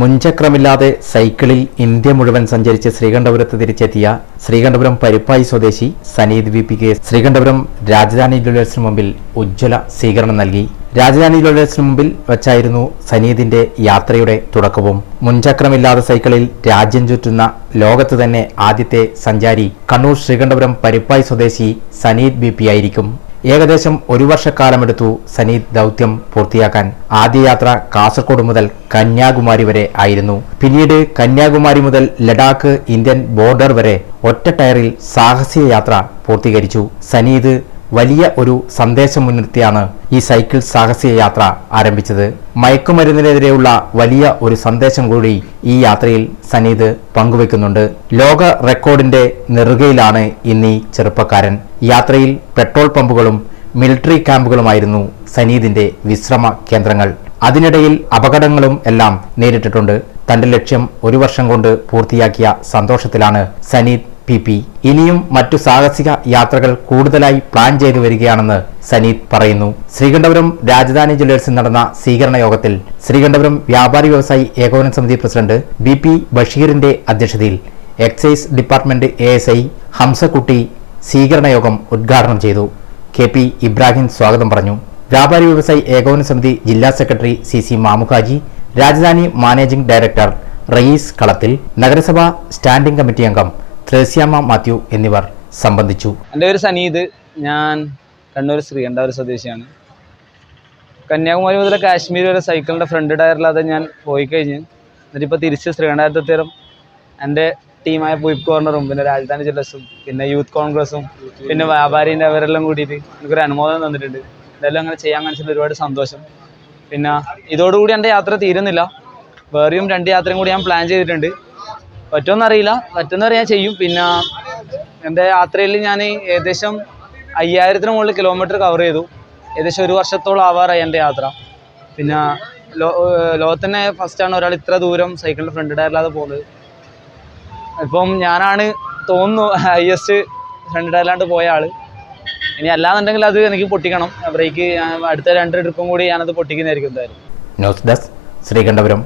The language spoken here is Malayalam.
മുൻചക്രമില്ലാതെ സൈക്കിളിൽ ഇന്ത്യ മുഴുവൻ സഞ്ചരിച്ച് ശ്രീകണ്ഠപുരത്ത് തിരിച്ചെത്തിയ ശ്രീകണ്ഠപുരം പരിപ്പായി സ്വദേശി സനീദ് വിപിക്ക് ശ്രീകണ്ഠപുരം രാജധാനി ജ്വല്ലേഴ്സിന് മുമ്പിൽ ഉജ്ജ്വല സ്വീകരണം നൽകി. രാജധാനി ജ്വല്ലേഴ്സിന് മുമ്പിൽ വച്ചായിരുന്നു സനീദിന്റെ യാത്രയുടെ തുടക്കവും. മുൻചക്രമില്ലാതെ സൈക്കിളിൽ രാജ്യം ചുറ്റുന്ന ലോകത്ത് തന്നെ ആദ്യത്തെ സഞ്ചാരി കണ്ണൂർ ശ്രീകണ്ഠപുരം പരിപ്പായി സ്വദേശി സനീദ് വിപി ആയിരിക്കും. ഏകദേശം ഒരു വർഷക്കാലമെടുത്തു സനീദ് ദൗത്യം പൂർത്തിയാക്കാൻ. ആദ്യ യാത്ര കാസർഗോഡ് മുതൽ കന്യാകുമാരി വരെ ആയിരുന്നു. പിന്നീട് കന്യാകുമാരി മുതൽ ലഡാക്ക് ഇന്ത്യൻ ബോർഡർ വരെ ഒറ്റ ടയറിൽ സാഹസിക യാത്ര പൂർത്തീകരിച്ചു. സനീദ് വലിയ ഒരു സന്ദേശം മുൻനിർത്തിയാണ് ഈ സൈക്കിൾ സാഹസിക യാത്ര ആരംഭിച്ചത്. മയക്കുമരുന്നിനെതിരെയുള്ള വലിയ ഒരു സന്ദേശം കൂടി ഈ യാത്രയിൽ സനീദ് പങ്കുവെക്കുന്നുണ്ട്. ലോക റെക്കോർഡിന്റെ നെറുകയിലാണ് ഇന്നീ ചെറുപ്പക്കാരൻ. യാത്രയിൽ പെട്രോൾ പമ്പുകളും മിലിറ്ററി ക്യാമ്പുകളുമായിരുന്നു സനീദിന്റെ വിശ്രമ കേന്ദ്രങ്ങൾ. അതിനിടയിൽ അപകടങ്ങളും എല്ലാം നേരിട്ടിട്ടുണ്ട്. തന്റെ ലക്ഷ്യം ഒരു വർഷം കൊണ്ട് പൂർത്തിയാക്കിയ സന്തോഷത്തിലാണ് സനീദ് പി. ഇനിയും മറ്റു സാഹസിക യാത്രകൾ കൂടുതലായി പ്ലാൻ ചെയ്തു വരികയാണെന്ന് സനീദ് പറയുന്നു. ശ്രീകണ്ഠപുരം രാജധാനി ജ്വല്ലേഴ്സിൽ നടന്ന സ്വീകരണ യോഗത്തിൽ ശ്രീകണ്ഠപുരം വ്യാപാരി വ്യവസായി ഏകോപന സമിതി പ്രസിഡന്റ് BP ബഷീറിന്റെ അധ്യക്ഷതയിൽ എക്സൈസ് ഡിപ്പാർട്ട്മെന്റ് ASI ഹംസക്കുട്ടി സ്വീകരണ യോഗം ഉദ്ഘാടനം ചെയ്തു. KP ഇബ്രാഹിം സ്വാഗതം പറഞ്ഞു. വ്യാപാരി വ്യവസായി ഏകോപന സമിതി ജില്ലാ സെക്രട്ടറി CC മാമുഖാജി, രാജധാനി മാനേജിംഗ് ഡയറക്ടർ റയീസ് കളത്തിൽ, നഗരസഭാ സ്റ്റാൻഡിംഗ് കമ്മിറ്റി അംഗം ത്രേസ്യാമ്മ മാത്യു എന്നിവർ സംബന്ധിച്ചു. എൻ്റെ പേര് സനീദ്. ഞാൻ കണ്ണൂർ ശ്രീകണ്ഠപുരം സ്വദേശിയാണ്. കന്യാകുമാരി മുതൽ കാശ്മീർ വരെ സൈക്കിളിൻ്റെ ഫ്രണ്ട് ടയറില്ലാതെ ഞാൻ പോയി കഴിഞ്ഞ് എന്നിട്ടിപ്പോൾ തിരിച്ച് ശ്രീകണ്ഠപുരത്തെത്തിയും എൻ്റെ ടീമായ പുയിപ്പ് കോർണറും പിന്നെ രാജധാനി ജ്വല്ലേഴ്സും പിന്നെ യൂത്ത് കോൺഗ്രസും പിന്നെ വ്യാപാരീൻ്റെ അവരെല്ലാം കൂടിയിട്ട് എനിക്കൊരു അനുമോദനം തന്നിട്ടുണ്ട്. ഇതെല്ലാം അങ്ങനെ ചെയ്യാൻ കാണിച്ചതിൽ ഒരുപാട് സന്തോഷം. പിന്നെ ഇതോടുകൂടി എൻ്റെ യാത്ര തീരുന്നില്ല. വേറെയും 2 യാത്രയും കൂടി ഞാൻ പ്ലാൻ ചെയ്തിട്ടുണ്ട്. പറ്റുമെന്നറിയില്ല, പറ്റുമെന്ന് ഞാൻ ചെയ്യും. പിന്നെ എൻ്റെ യാത്രയിൽ ഞാൻ ഏകദേശം 5000-ന് മുകളിൽ കിലോമീറ്റർ കവർ ചെയ്തു. ഏകദേശം ഒരു വർഷത്തോളം ആവാറായി എൻ്റെ യാത്ര. പിന്നെ ലോകത്തന്നെ ഫസ്റ്റാണ് ഒരാൾ ഇത്ര ദൂരം സൈക്കിളിൻ്റെ ഫ്രണ്ട് ടയറില്ലാതെ പോകുന്നത്. ഇപ്പം ഞാനാണ് തോന്നുന്നു ഹയസ്റ്റ് ഫ്രണ്ട് ടയറിലാണ്ട് പോയ ആൾ. ഇനി അല്ലാന്നുണ്ടെങ്കിൽ അത് എനിക്ക് പൊട്ടിക്കണം. ബ്രേക്ക് അടുത്ത 2 ട്രിപ്പും കൂടി ഞാനത് പൊട്ടിക്കുന്നതായിരിക്കും എന്തായാലും. News desk Sreekandapuram.